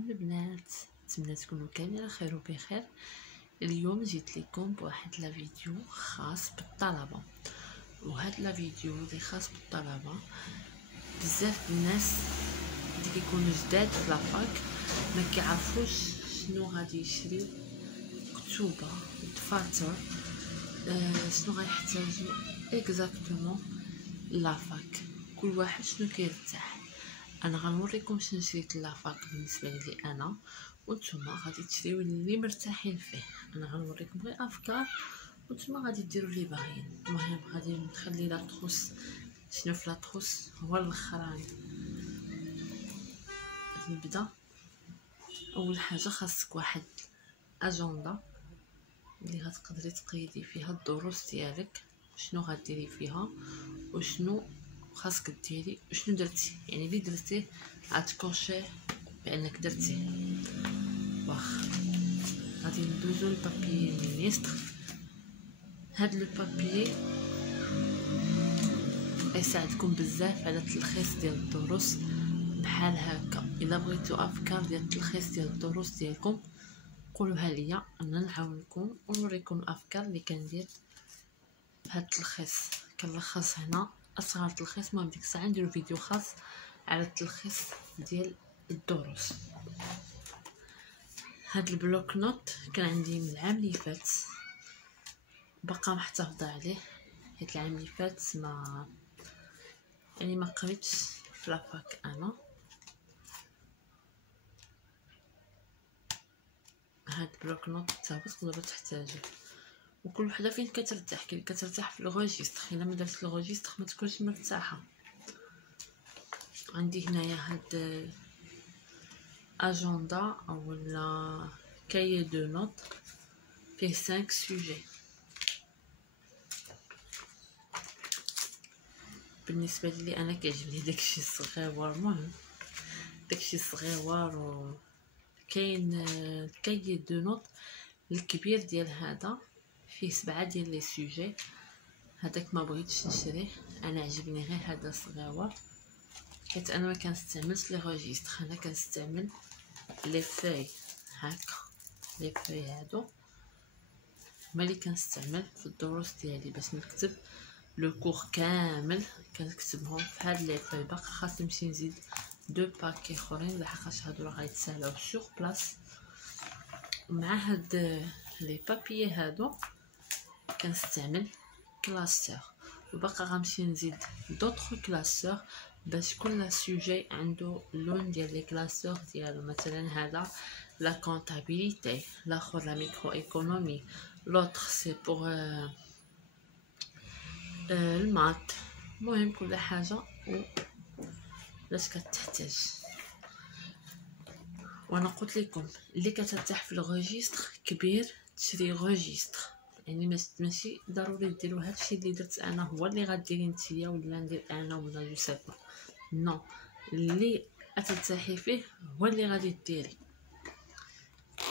السلام البنات، نتمنى تكونوا كاملين على خير وبخير. اليوم جيت لكم بواحد لا فيديو خاص بالطلبه، وهاد لا فيديو اللي خاص بالطلبه بزاف الناس اللي كيكونوا جداد في لافاك ما كيعرفوش شنو غادي يشريو، كتوبه دفاتر، شنو غيحتاجوا اكزاكتومون لافاك. كل واحد شنو كيرتاح. انا غنوريكم شنو شريت لافاك بالنسبه لي انا، وانتوما غادي تشريو اللي مرتاحين فيه. انا غنوريكم غير افكار وانتوما غادي ديروا اللي باغيين. المهم غادي نخلي لا تروس، شنو في لا تروس هو الاخراني. غادي نبدا. اول حاجه خاصك واحد اجنده اللي غتقدري تقيدي فيها الدروس ديالك، شنو غديري فيها وشنو خاصك ديري وشنو درتي، يعني اللي درتيه غتكوشيه بانك درتيه. واخ غادي ندوزو للبابي مينيستر. هاد لو بابي يساعدكم بزاف على التلخيص ديال الدروس بحال هكا. الا بغيتو افكار ديال التلخيص ديال الدروس ديالكم قولوها ليا، انا نعاونكم ونوريكم الافكار اللي كندير بهاد التلخيص. كنلخص هنا اصغر تلخيص. المهم ديك الساعه نديرو فيديو خاص على التلخيص ديال الدروس. هاد البلوك نوت كان عندي من العام اللي فات، بقى محتفظه عليه حيت العام اللي فات ما قريتش في لافاك. انا هاد بلوك نوت حتى تقدروا تحتاجوه، وكل وحده فين كترتاح. كاين كترتاح في الروجيستر، الا ما درت الروجيستر ما تكونش مرتاحه. عندي هنايا هاد اجندا اولا كاي دو نوت فيه 5 سوجي. بالنسبه لي انا كيعجبني داكشي الصغيور. المهم داكشي الصغيور. و كاين كاي دو نوت الكبير ديال هذا فيه 7 ديال لي سوجي. هذاك ما بغيتش نشريه، انا عجبني غير هذا صغيور حيت انا ما كنستعملش لي روجيستر. انا كنستعمل لي فوي هكا. لي فوي هادو هما اللي كنستعمل في الدروس ديالي باش نكتب لو كور كامل. كنكتبهم في هاد لي فوي. باقي خاصني نمشي نزيد 2 باكي اخرين لحقاش هادو راه غيتسالاو سور بلاص. مع هاد لي بابي هادو كنستعمل كلاسور، وباقا غنمشي نزيد دوطخ كلاسور باش كل سوجي عنده لون ديال لي كلاسور ديالو. مثلا هذا لا كونطابيليتي، الاخر لا ميكرو ايكونومي، لوطخ سي بور المات. المهم كل حاجه و لاش كتحتاج. وانا قلت لكم اللي كترتاح في الروجيستر كبير تشري روجيستر، يعني ماشي ضروري ديروا هادشي اللي درت انا هو اللي غديري نتيا ولا ندير انا ولا جو سي با. نو، اللي ترتاحي فيه هو اللي غادي ديري.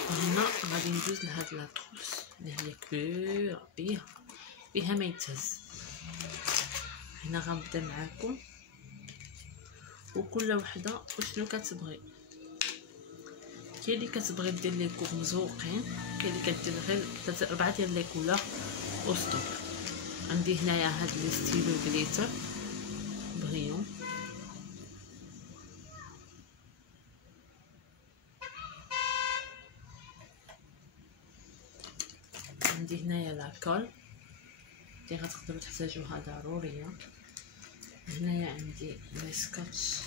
هنا غادي ندوز لهاد لاطروس اللي هي كبيره فيها ما يتهز. هنا غنبدا معاكم وكل وحده وشنو كتبغي. كاين اللي كتبغي دير لي كور مزوقين، كاين اللي كدير غير 3-4 ديال لي كولور وستوب. عندي هنايا هاد لي ستيلو غليتر بريون. عندي هنايا لاكول اللي غتقدروا تحتاجوها ضروريه. هنايا عندي لي سكotch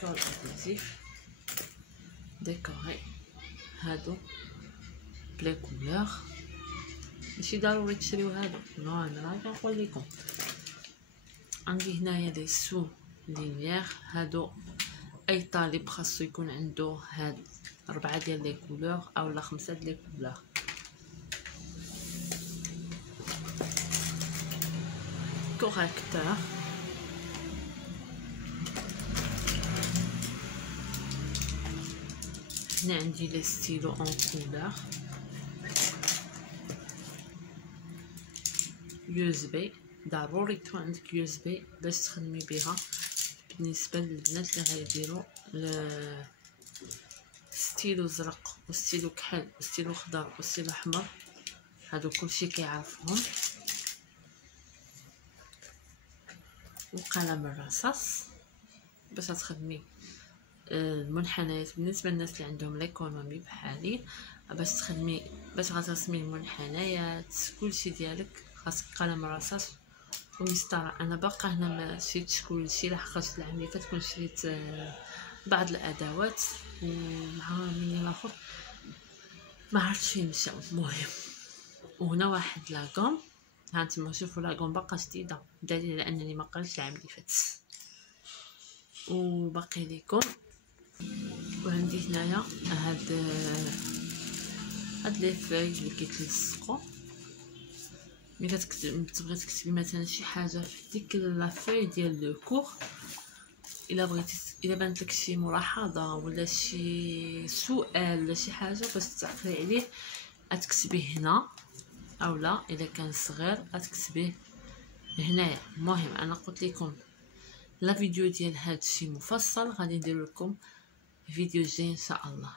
كول اديزيف ديكوري. هادو بلي كولور ماشي ضروري تشريو هادو، نو انا غنقول لكم. عندي هنايا لي سو لينيير. هادو اي طالب خاصو يكون عنده هاد 4 ديال لي كولور اولا 5 ديال لي كولور. كوريكتور. هنا عندي لي ستيلو اون كولور. يو اس بي، ضروري تكون عندك يو اس بي باش تخدمي بها بالنسبه للبنات اللي غيديروا ستيلو زرق وستيلو كحل وستيلو خضر وستيلو احمر، هادو كلشي كيعرفهم. وقلم الرصاص باش تخدمي المنحنيات. بالنسبه للناس اللي عندهم ليكونومي بحالي، باش تخدمي باش غترسمي المنحنيات كلشي ديالك خاصك قلم الرصاص ومسطره. انا باقا هنا ما شريتش كلشي لحقاش العام اللي فات كنت شريت بعض الادوات، ومع مني الاخر ما عرفتش فين مشى. المهم وهنا واحد لاكوم، ها انتما شوفوا لاكوم باقا جديده، دليل على انني ما قريتش العام اللي فات. وباقي ليكم وعندي هنايا هاد لي فاي اللي كيتلصقوا. ملي تبغي تكتبي مثلا شي حاجه في ديك لافاي ديال لو كور، الا بغيتي الا بانت لك شي ملاحظه ولا شي سؤال ولا شي حاجه باش تعقلي عليه، اتكتبيه هنا، اولا الا كان صغير اتكتبيه هنايا. المهم انا قلت لكم لا فيديو ديال هذا الشيء مفصل، غادي ندير لكم فيديو جاي ان شاء الله.